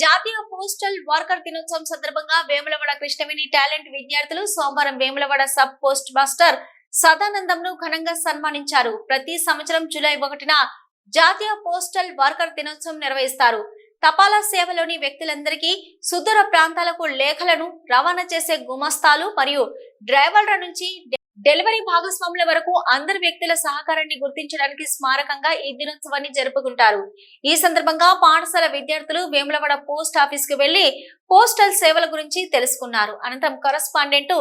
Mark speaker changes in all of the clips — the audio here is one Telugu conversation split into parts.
Speaker 1: జాతీయ పోస్టల్ వర్కర్ దినోత్సవం సందర్భంగా వేములవాడ కృష్ణవేణి టాలెంట్ విద్యార్థులు సోమవారం వేములవాడ సబ్ పోస్ట్ మాస్టర్ సదానందంను ఘనంగా సన్మానించారు. ప్రతి సంవత్సరం జూలై ఒకటిన జాతీయ పోస్టల్ వర్కర్ దినోత్సవం నిర్వహిస్తారు. తపాలా సేవలోని వ్యక్తులందరికీ సుదూర ప్రాంతాలకు లేఖలను రవాణా చేసే గుమస్తాలు మరియు డ్రైవర్ల నుంచి డెలివరీ భాగస్వాముల వరకు అందరి వ్యక్తుల సహకారాన్ని గుర్తించడానికి స్మారకంగా ఈ దినోత్సవాన్ని జరుపుకుంటారు. ఈ సందర్భంగా పాఠశాల విద్యార్థులు వేములవాడ పోస్ట్ ఆఫీస్కు వెళ్ళి పోస్టల్ సేవల గురించి తెలుసుకున్నారు. అనంతరం కరస్పాండెంట్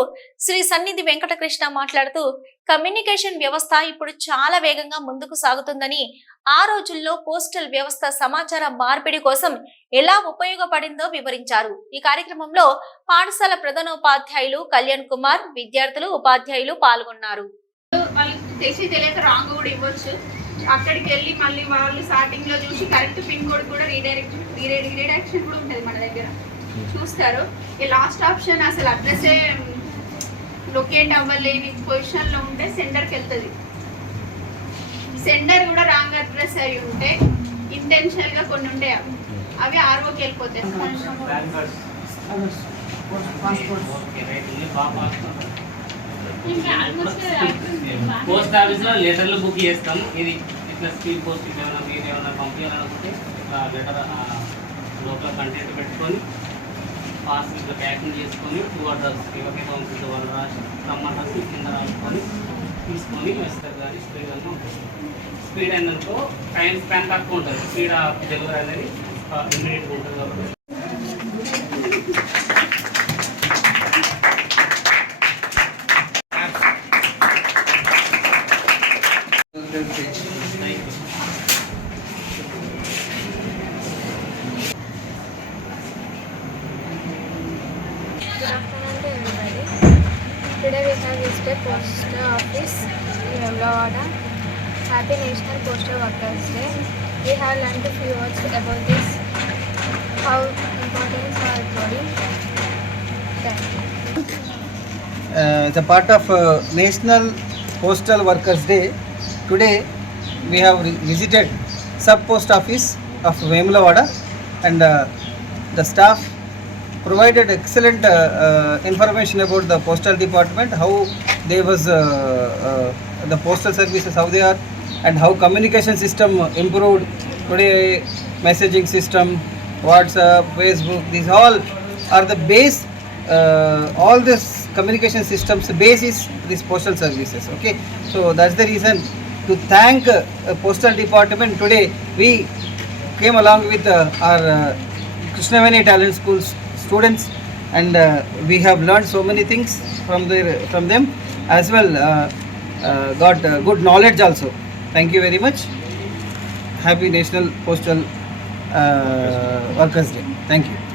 Speaker 1: శ్రీ సన్నిధి వెంకటకృష్ణ మాట్లాడుతూ కమ్యూనికేషన్ వ్యవస్థ ఇప్పుడు చాలా వేగంగా ముందుకు సాగుతుందని ఆ రోజుల్లో పోస్టల్ వ్యవస్థ సమాచార మార్పిడి కోసం ఎలా ఉపయోగపడిందో వివరించారు. ఈ కార్యక్రమంలో పాఠశాల ప్రధానోపాధ్యాయులు కళ్యాణ్ కుమార్ విద్యార్థులు ఉపాధ్యాయులు పాల్గొన్నారు.
Speaker 2: వాళ్ళకి తెలిసి తెలియక రాంగ్ కూడా ఇవ్వచ్చు. అక్కడికి వెళ్ళి మళ్ళీ వాళ్ళు స్టార్టింగ్లో చూసి కరెక్ట్ పిన్ కోడ్ కూడా రీడైరెక్ట్ రీడైరెక్షన్ కూడా ఉంటుంది మన దగ్గర. చూస్తారు ఈ లాస్ట్ ఆప్షన్ అసలు అడ్రస్సే లొకేట్ అవ్వలేని పొజిషన్లో ఉంటే సెండర్కి వెళ్తుంది. సెండర్ కూడా రాంగ్ అడ్రస్ అయి ఉంటే ఇంటెన్షనల్గా కొన్ని ఉండే అవి. అవి ఆర్ఓకి వెళ్ళిపోతాయి.
Speaker 3: పోస్ట్ ఆఫీస్లో లెటర్లు బుక్ చేస్తాం. ఇది ఇట్లా స్పీడ్ పోస్ట్ ఏమైనా మీరు ఏమైనా పంపించాలనుకుంటే ఇట్లా లెటర్ లోపల కంటెంట్ పెట్టుకొని పాస్ ప్యాకింగ్ చేసుకొని టూ అడ్రస్ ఇవ్వకే పంపిస్తే వాళ్ళు రాసి రమ్మంటారు కింద రాసుకొని తీసుకొని వేస్తారు కానీ స్పీడ్ అన్న స్పీడ్ అయిందనుకో టైం స్పాన్ తక్కువ ఉంటుంది. స్పీడ్ డెలివరీ అనేది ఇమీడియట్గా ఉంటుంది కాబట్టి.
Speaker 4: Good afternoon to everybody. Today we have visited Post Office in Vemlavada. Happy National Postal Workers Day. We have learned a few words about this, how important. Thank you.
Speaker 5: uh, a part of uh, National Postal Workers Day. Today we have visited Sub Post Office of Vemulavada and uh, the staff provided excellent uh, uh, information about the postal department, how they was uh, the postal services, how they are, and how communication system improved. Today, messaging system, WhatsApp, Facebook, these all are the base. All this communication systems base is these postal services. Okay, so that's the reason to thank uh, postal department today. We came along with uh, our uh, Krishnavani Talent Schools students and uh, we have learned so many things from their from them as well uh, uh, got good knowledge also. Thank you very much. Happy national postal workers day. Thank you